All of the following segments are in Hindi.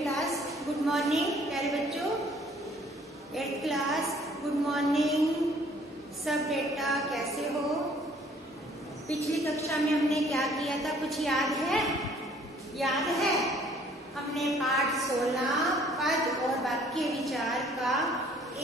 क्लास गुड मॉर्निंग प्यारे बच्चों। 8th क्लास गुड मॉर्निंग सब बेटा, कैसे हो? पिछली कक्षा में हमने क्या किया था, कुछ याद है? हमने पाठ 16 पद और वाक्य विचार का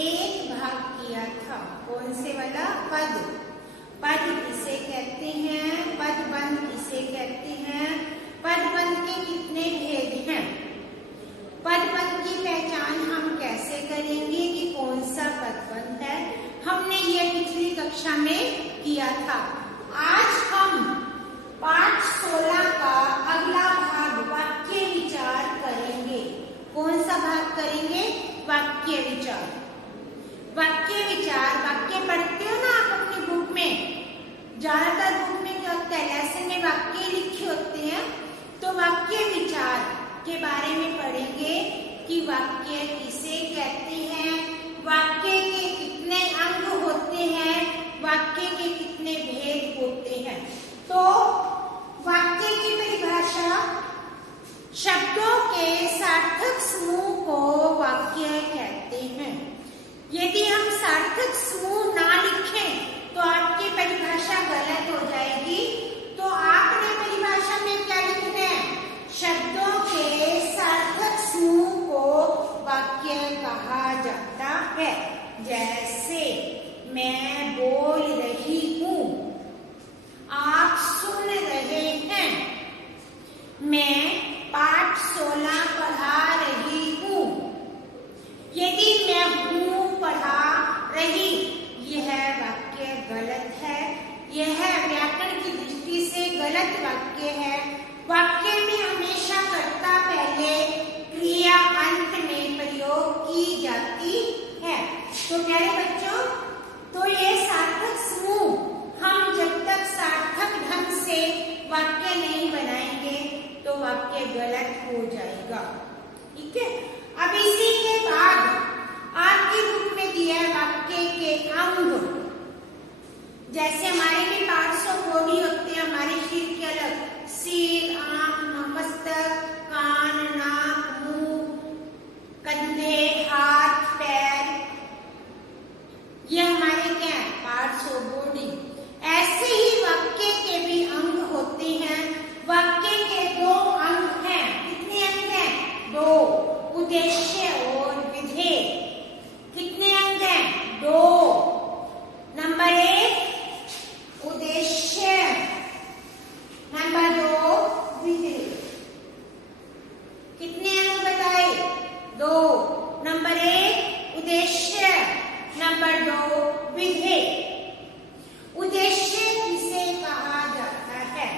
एक भाग किया था। कौन से वाला? पद किसे कहते हैं, पदबंध किसे कहते हैं, पदबंध के कितने भेद हैं, पदबंध की पहचान हम कैसे करेंगे कि कौन सा पदबंध है, हमने ये पिछली कक्षा में किया था। आज हम पाठ 16 का अगला भाग वाक्य विचार करेंगे। कौन सा भाग करेंगे? वाक्य विचार। वाक्य पढ़ते हो ना आप अपनी बुक में? ज्यादातर बुक में क्या होता है, लेसन में वाक्य लिखे होते हैं। तो वाक्य विचार के बारे में पढ़ेंगे कि वाक्य किसे कहते हैं, वाक्य के कितने अंग होते हैं, वाक्य के कितने भेद होते हैं। तो वाक्य की परिभाषा, शब्दों के सार्थक समूह को वाक्य कहते हैं। यदि हम सार्थक समूह ना लिखें तो आपकी परिभाषा गलत हो जाएगी। तो आपने परिभाषा में क्या लिखना है? शब्दों के सार्थक समूह को वाक्य कहा जाता है। जैसे मैं बोल रही हूँ, आप सुन रहे हैं, मैं पाठ 16 पढ़ा रही हूँ। यदि मैं हूँ पढ़ा रही, यह वाक्य गलत है, यह व्याकरण की दृष्टि से गलत वाक्य है। वाक्य में हमेशा कर्ता पहले, क्रिया अंत में प्रयोग की जाती है। तो प्यारे बच्चों, तो ये सार्थक समूह हम जब तक सार्थक ढंग से वाक्य नहीं बनाएंगे तो वाक्य गलत हो जाएगा। ठीक है। अब इसी के बाद आपकी बुक में दिया है वाक्य के अंग। जैसे हमारे भी पार्ट्स ऑफ बॉडी होते हैं, हमारे शरीर के अलग, सिर, आंख, मस्तक, कान, नाक, मुंह, कंधे, हाथ, पैर, ये हमारे क्या है? Parts of body. ऐसे ही वाक्य के भी अंग होते हैं। वाक्य के 2 अंग हैं। कितने अंग हैं? 2, उद्देश्य और विधेय। कितने अंग हैं? 2। नंबर 1 उद्देश्य, नंबर 2 विधेय। कितने अंग बताए? 2। नंबर 1 उद्देश्य, नंबर 2 विधेय। उद्देश्य किसे कहा जाता है?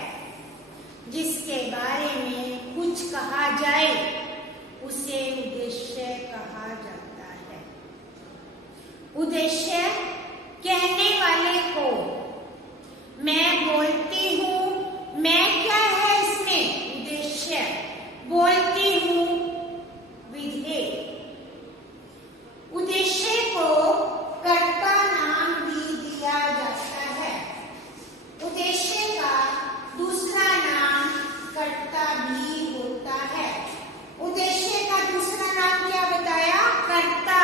जिसके बारे में कुछ कहा जाए उसे उद्देश्य कहा जाता है। उद्देश्य कहने वाले को, मैं बोलती हूँ, मैं क्या है इसमें? उद्देश्य। बोलती हूँ, विधेय। उद्देश्य को कर्ता नाम भी दिया जाता है। उद्देश्य का दूसरा नाम कर्ता भी होता है। उद्देश्य का दूसरा नाम क्या बताया? कर्ता।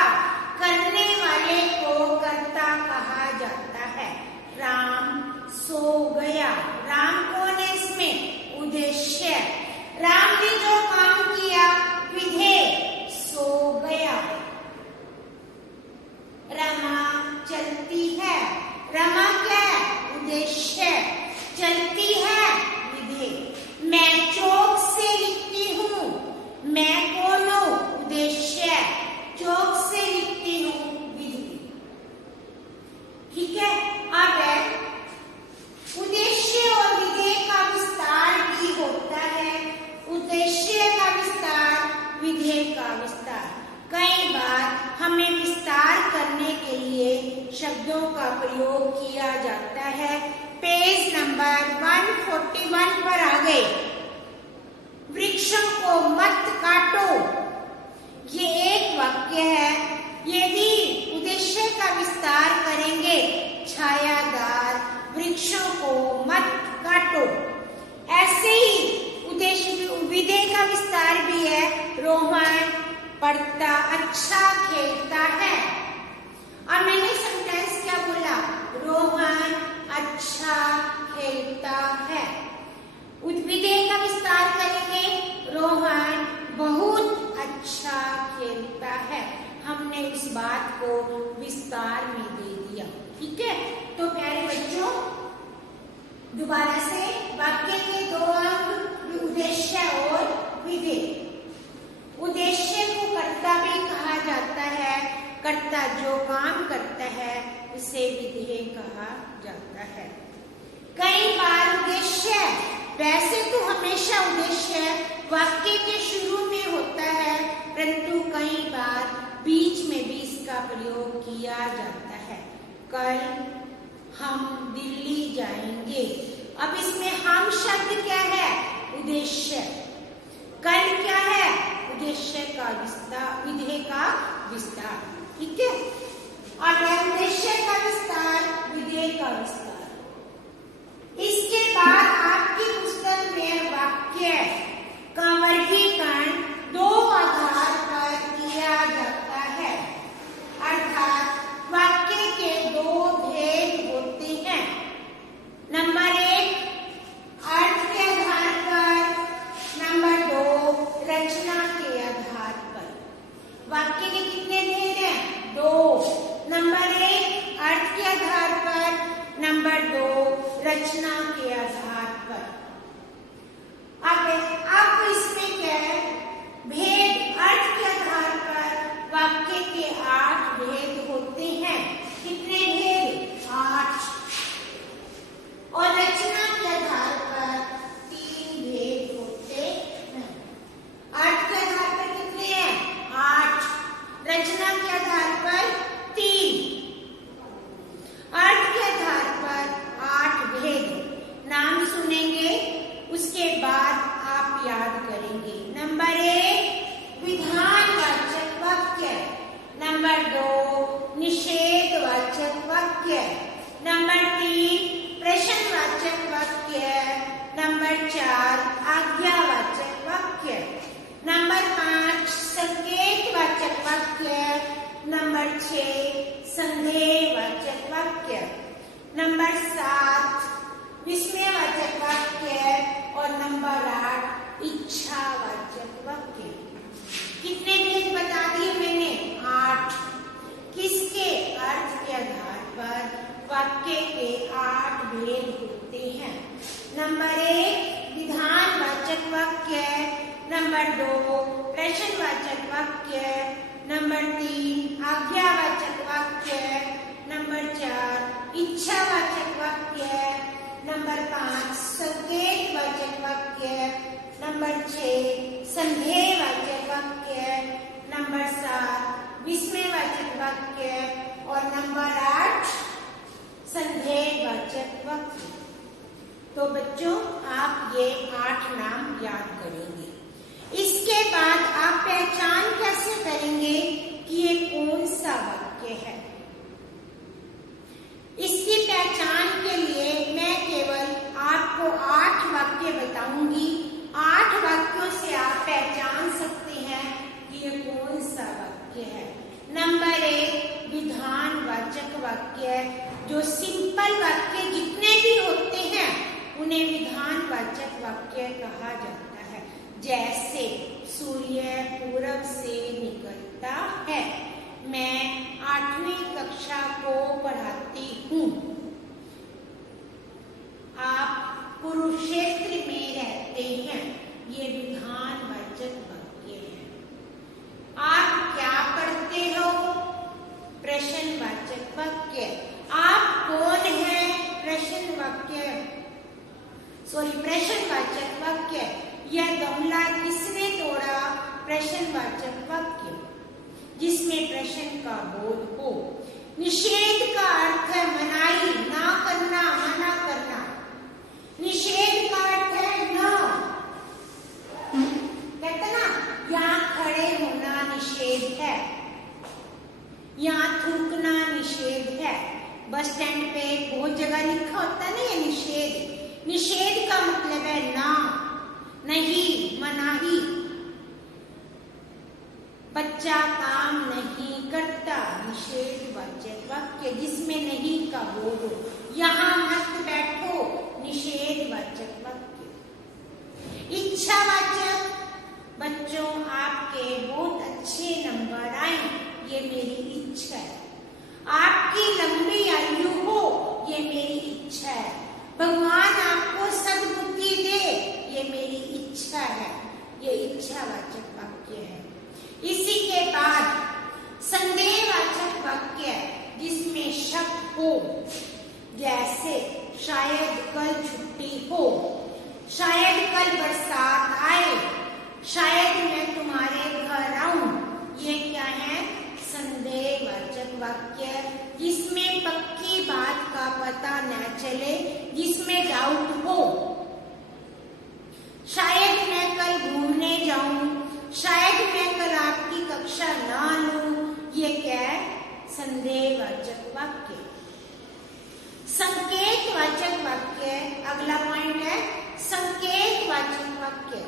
करने वाले को कर्ता कहा जाता है। राम सो गया, इस बात को विस्तार में दे दिया। ठीक है, तो प्यारे बच्चों दोबारा से वाक्य के दो अंग उद्देश्य और विधेय। उद्देश्य को कर्ता भी कहा जाता है, कर्ता जो काम करता है उसे विधेय कहा जाता है। कई बार उद्देश्य, वैसे तो हमेशा उद्देश्य वाक्य के शुरू में होता है, परंतु कई बार बीच में भी इसका प्रयोग किया जाता है। कल हम दिल्ली जाएंगे। अब इसमें हम शब्द क्या है? उद्देश्य। कल क्या है? उद्देश्य का विस्तार, विधेय का विस्तार। ठीक है, और उद्देश्य का विस्तार, विधेय का विस्तार। इसके बाद आपकी पुस्तक में वाक्य का वर्गीकरण दो आधार पर किया जाता है, अर्थात वाक्य के दो भेद होते हैं। नंबर 1 अर्थ के आधार पर, नंबर 2 रचना के आधार पर। वाक्य के कितने भेद हैं? 2। नंबर 1 अर्थ के आधार पर, नंबर 2 रचना के आधार पर। अब इसमें क्या है? भेद अर्थ के आधार पर वाक्य के 8 भेद होते हैं। कितने भेद? 8। और रचना के आधार पर 3 भेद होते हैं। अर्थ के आधार पर कितने हैं? 8। रचना के आधार पर 3। अर्थ के आधार पर 8 भेद। नाम सुनेंगे, उसके बाद आप याद करेंगे। नंबर 1 विधानवाचक वाक्य, नंबर 2 निषेधवाचक वाक्य, नंबर 3 प्रश्नवाचक वाक्य, नंबर 4 आज्ञावाचक वाक्य, नंबर 5 संकेतवाचक वाक्य, नंबर 6 संदेहवाचक वाक्य, नंबर 7 विस्मयवाचक वाक्य और नंबर 8 इच्छावाचक वाक्य। कितने भेद बता दिए मैंने? 8। किसके? अर्थ के आधार पर वाक्य के 8 भेद होते हैं। नंबर 1 विधानवाचक वाक्य, नंबर 2 प्रश्नवाचक वाक्य, नंबर 3 आज्ञावाचक वाक्य, नंबर 4 इच्छावाचक वाक्य, नंबर 5 संकेतवाचक वाक्य, नंबर 6 संदेहवाचक वाक्य, नंबर 7 विस्मयवाचक वाक्य और नंबर 8 संदेहवाचक वाक्य। तो बच्चों आप ये 8 नाम याद करेंगे। इसके बाद आप पहचान कैसे करेंगे कि ये कौन सा वाक्य है? इसकी पहचान के लिए मैं केवल आपको 8 वाक्य बताऊंगी। 8 वाक्यों से आप पहचान सकते हैं कि ये कौन सा वाक्य है। नंबर 1 विधानवाचक वाक्य, जो सिंपल वाक्य जितने भी होते हैं उन्हें विधानवाचक वाक्य कहा जाता है। जैसे सूर्य पूरब से निकलता है। मैं 8वीं कक्षा को पढ़ाती हूँ। आप कुरुक्षेत्र में रहते हैं। ये विधानवाचक वाक्य है। आप क्या पढ़ते हो? प्रश्नवाचक वाक्य। आप कौन हैं? प्रश्नवाचक वाक्य। यह गमला किसने तोड़ा? प्रश्नवाचक वाक्य, जिसमें प्रश्न का बोध हो। निषेध का अर्थ है मनाही, ना करना, मना करना। निषेध का अर्थ है न, कहते ना यहाँ खड़े होना निषेध है, यहाँ थूकना निषेध है। बस स्टैंड पे बहुत जगह लिखा होता है ना ये निषेध। निषेध का मतलब है ना, नहीं, मनाही। बच्चा काम नहीं करता, निषेधवाचक वाक्य, जिसमें नहीं का बोध हो। यहाँ मत बैठो, निषेधवाचक वाक्य। इच्छावाचक, बच्चों आपके बहुत अच्छे नंबर आए, ये मेरी इच्छा है। आपकी लंबी आयु हो, ये मेरी इच्छा है। भगवान आपको सद्बुद्धि दे, ये मेरी इच्छा है। ये इच्छावाचक वाक्य है। इसी के बाद संदेहवाचक वाक्य जिसमें शक हो, जैसे शायद कल छुट्टी हो, शायद कल बरसात आए, शायद मैं तुम्हारे घर आऊं। ये क्या है? संदेहवाचक वाक्य, जिसमें पक्की बात का पता न चले, जिसमें डाउट हो। शायद मैं कल घूमने जाऊं, शायद मैं कल आपकी कक्षा ना लूं। ये क्या है? संदेहवाचक वाक्य। संकेतवाचक वाक्य, अगला पॉइंट है संकेतवाचक वाक्य।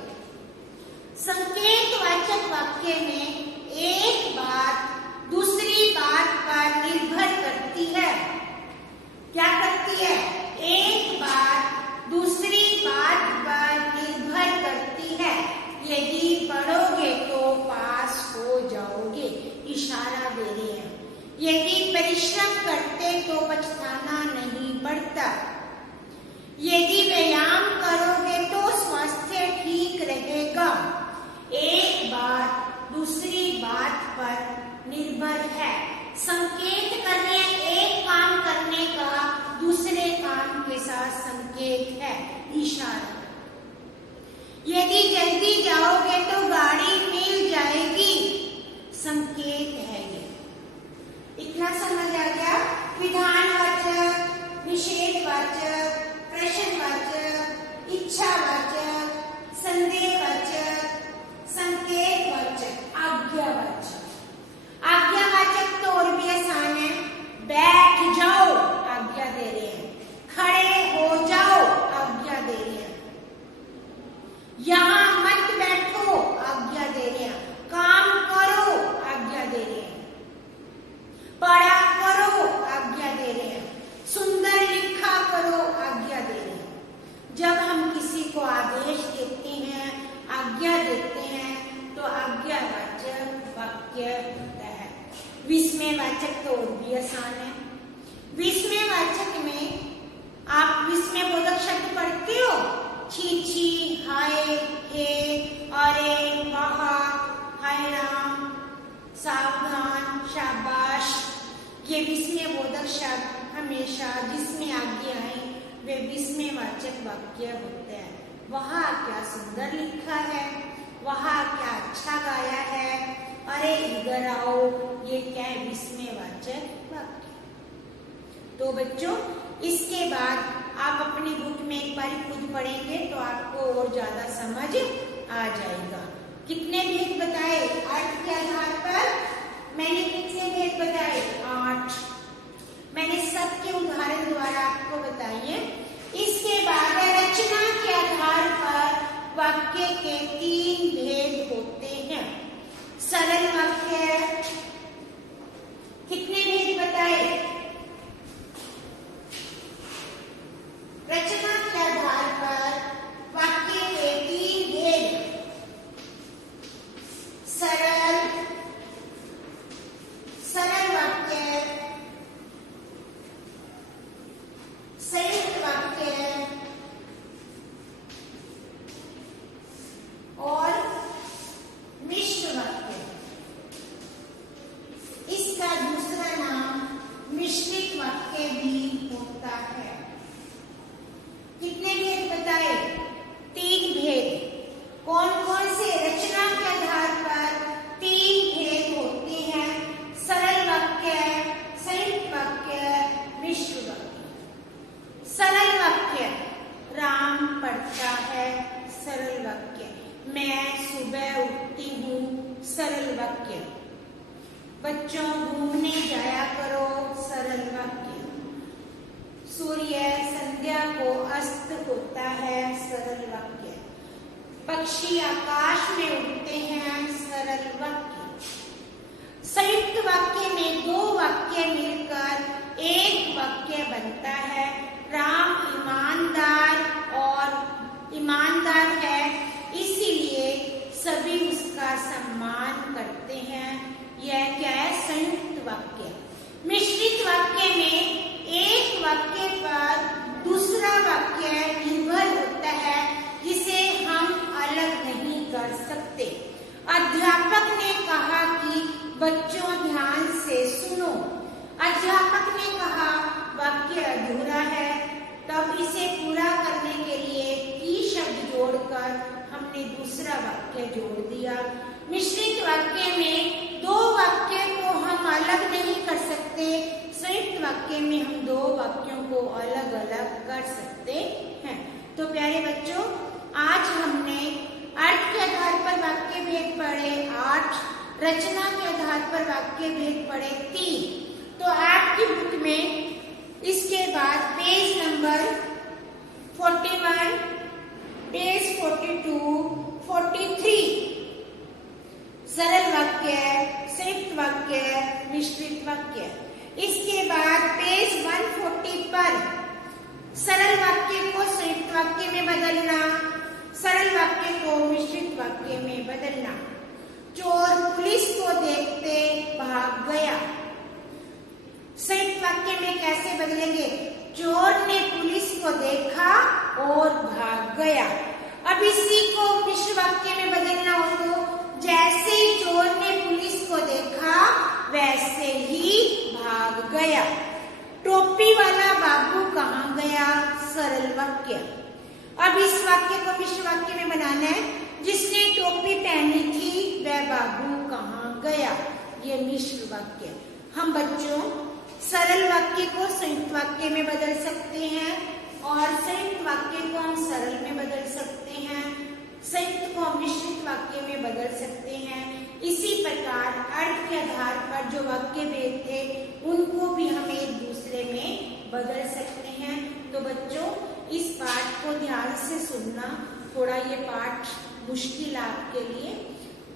संकेतवाचक वाक्य में एक बात दूसरी बात पर निर्भर करती है। क्या करती है? एक बात दूसरी बात पर निर्भर करती है। यदि पढ़ोगे तो पास हो जाओगे, इशारा दे रहे हैं। यदि परिश्रम करते तो पछताना नहीं पड़ता। यदि व्यायाम करोगे तो स्वास्थ्य ठीक रहेगा। एक बात दूसरी बात पर निर्भर है। संकेत करने, एक काम करने का दूसरे काम के साथ संकेत है, इशारा। यदि जल्दी जाओगे तो गाड़ी मिल जाएगी, संकेत है ये। इतना समझ आ गया? विधानवाचक, निषेधवाचक, प्रश्नवाचक, इच्छावाचक, संदेहवाचक, संकेतवाचक, आज्ञावाचक। आज्ञावाचक तो और भी आसान है। बैठ जाओ, आज्ञा दे रहे हैं। खड़े हो जाओ, आज्ञा दे रहे हैं। यहाँ मत बैठो, आज्ञा दे रहे हैं। काम करो, आज्ञा दे रहे हैं। पढ़ा करो, आज्ञा दे रहे हैं। सुंदर लिखा करो, आज्ञा दे रहे हैं। जब हम किसी को आदेश देते हैं, आज्ञा देते हैं, तो आज्ञावाचक वाक्य होता है। विस्मयवाचक तो और भी आसान है। विस्मयवाचक में आप विस्मयबोधक शब्द पढ़ते हो, छी छी, हाय, हे, अरे, वाह, हाय राम, सावधान, शाबाश। ये विस्मयबोधक शब्द हमेशा जिसमें आज्ञाएं वे विस्मयवाचक वाक्य होते हैं। वहाँ क्या सुंदर लिखा है, वहाँ क्या अच्छा गाया है, अरे इधर आओ, ये क्या है? विस्मयवाचक वाक्य। तो बच्चों, इसके बाद आप अपनी बुक में एक बार खुद पढ़ेंगे तो आपको और ज्यादा समझ आ जाएगा। कितने भेद बताए? 8 के आधार पर मैंने कितने भेद बताए? 8। मैंने सबके उदाहरण द्वारा आपको बताइए। इसके बाद रचना के आधार पर वाक्य के 3 भेद होते हैं। सरल वाक्य, कितने भेद बताए? रचना के आधार पर वाक्य के 3 भेद। सरल वाक्य, संयुक्त वाक्य और मिश्र वाक्य। इसका दूसरा नाम मिश्रित वाक्य भी होता है। कितने भेद बताए? 3 भेद। कौन कौन से? रचना के आधार पर 3 भेद होते हैं। सरल वाक्य, संयुक्त वाक्य, मिश्र वाक्य। सरल वाक्य, राम पढ़ता है, सरल वाक्य। मैं सुबह उठती हूँ, सरल वाक्य। बच्चों घूमने जाया करो, सरल वाक्य। सूर्य संध्या को अस्त होता है, सरल वाक्य। पक्षी आकाश में उड़ते हैं, सरल वाक्य। संयुक्त वाक्य में 2 वाक्य मिलकर एक वाक्य बनता है। राम ईमानदार है, इसीलिए सभी उसका सम्मान करते हैं। यह क्या है? अध्यापक ने कहा कि बच्चों ध्यान से सुनो। अध्यापक ने कहा वाक्य अधूरा है, तब इसे पूरा करने के लिए की शब्द जोड़कर हमने दूसरा वाक्य जोड़ दिया। मिश्रित वाक्य में दो वाक्य को हम अलग नहीं कर सकते, संयुक्त वाक्य में हम दो वाक्यों को अलग अलग कर सकते हैं। तो प्यारे बच्चों, आज हमने अर्थ के आधार पर वाक्य भेद पढ़े 8, रचना के आधार पर वाक्य भेद पढ़े 3। तो आपकी बुक में इसके बाद पेज नंबर 41, पेज 42, 43 सरल वाक्य, संयुक्त वाक्य, मिश्रित वाक्य। इसके बाद पेज 140 पर सरल वाक्य को संयुक्त वाक्य में बदलना, सरल वाक्य को मिश्रित वाक्य में बदलना। चोर पुलिस को देखते भाग गया। संयुक्त वाक्य में कैसे बदलेंगे? चोर ने पुलिस को देखा और भाग गया। अब इसी को मिश्र वाक्य में बदलना हो तो जैसे ही चोर ने पुलिस को देखा वैसे ही भाग गया। टोपी वाला बाबू कहाँ गया? सरल वाक्य। अब इस वाक्य को मिश्र वाक्य में बनाना है। जिसने टोपी पहनी थी वह बाबू कहाँ गया? ये मिश्र वाक्य। हम बच्चों सरल वाक्य को संयुक्त वाक्य में बदल सकते हैं और संयुक्त वाक्य को हम सरल में बदल सकते हैं, संयुक्त को मिश्रित वाक्य में बदल सकते हैं। इसी प्रकार अर्थ के आधार पर जो वाक्य भेद थे उनको भी हम एक दूसरे में बदल सकते हैं। तो बच्चों, इस पाठ को ध्यान से सुनना। थोड़ा ये पाठ मुश्किल आपके लिए,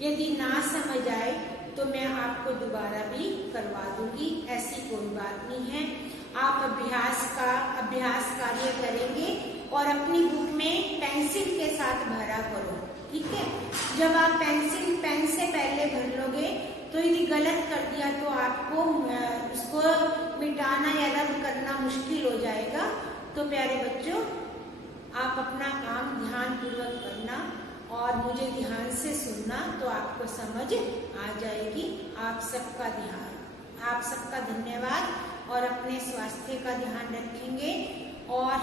यदि ना समझ आए तो मैं आपको दोबारा भी करवा दूंगी, ऐसी कोई बात नहीं है। आप अभ्यास कार्य करेंगे और अपनी बुक में पेंसिल के साथ भरा करो, ठीक है? जब आप पेंसिल पेन से पहले भर लोगे तो यदि गलत कर दिया तो आपको उसको मिटाना या रद्द करना मुश्किल हो जाएगा। तो प्यारे बच्चों, आप अपना काम ध्यान पूर्वक करना और मुझे ध्यान से सुनना तो आपको समझ आ जाएगी। आप सबका धन्यवाद और अपने स्वास्थ्य का ध्यान रखेंगे और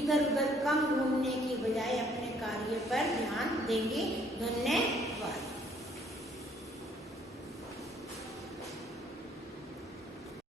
इधर उधर कम घूमने की बजाय अपने कार्य पर ध्यान देंगे। धन्यवाद।